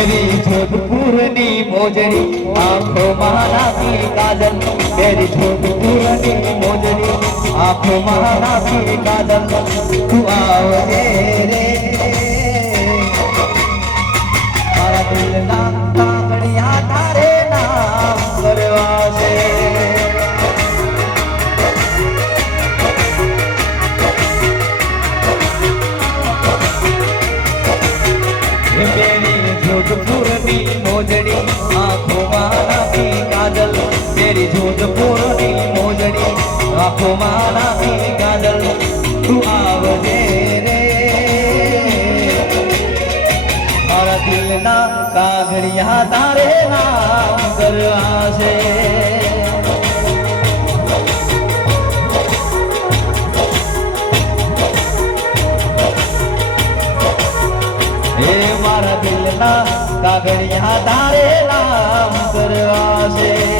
तेरी झूठ पूर्णी मोजरी आंखों महाना काजल तेरी झूठ पूर्णी मोजरी आंखों महाना काजल तू आओ मेरे આંખો મારાથી ગાદલ તું આવજે રે મારા દિલના કાગળિયા તારે નામ કરવા છે હે મારા કાગળિયા તારે નામ કરવા છે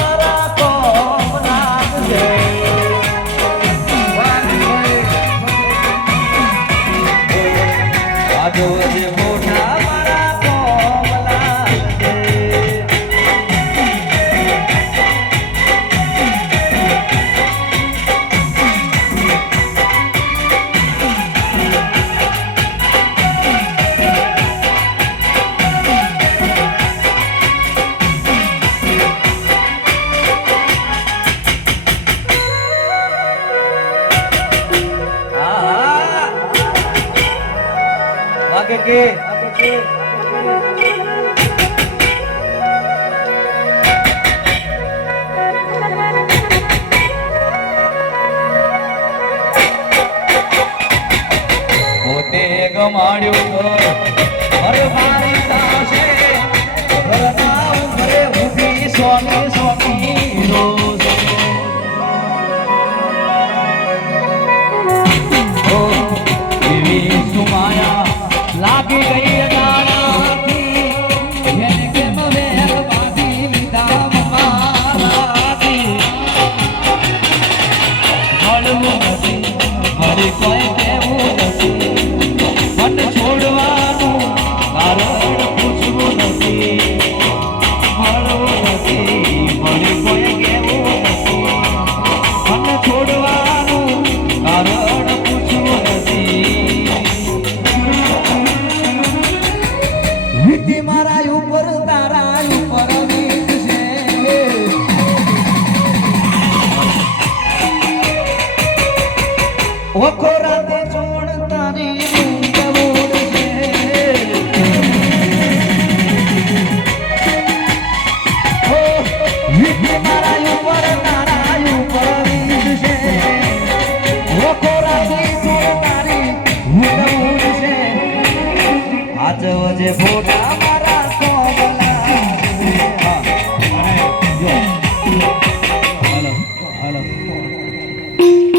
કે ગમાડ્યું અરે મારે মহাদেব হরে কয়েকে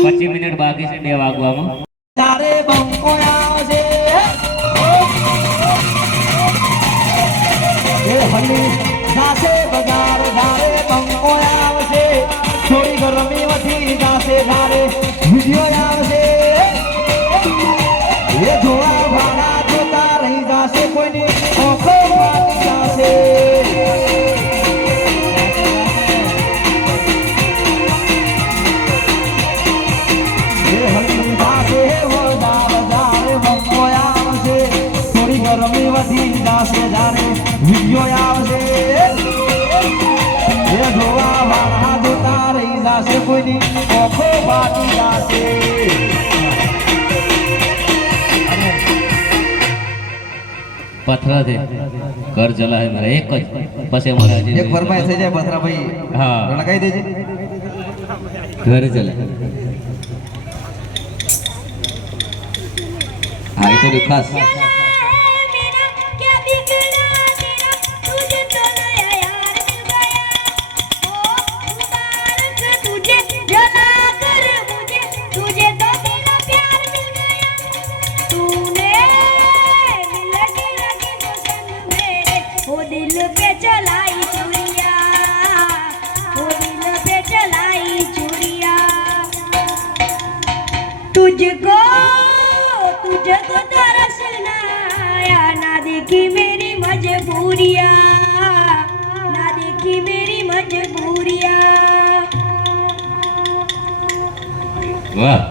પચીસ મિનિટ બાકી છે બે વાગવામાં. રમી વધી જાશે જારે વિડિયો આવશે એ જોવા વાળા જોતા રહી જાશે કોઈની. ઓખો બાકી જાશે. પથરા દે ઘર જલાય મારે એક જ. પછી મારે એક ફરમાય થઈ જાય પથરા ભાઈ હા રણકાઈ દેજે. ઘર જલાય હા એ તો ખાસ. तुझको तुझको तरस ना आया ना देखी मेरी मजबूरियाँ ना देखी मेरी मजबूरियाँ વાહ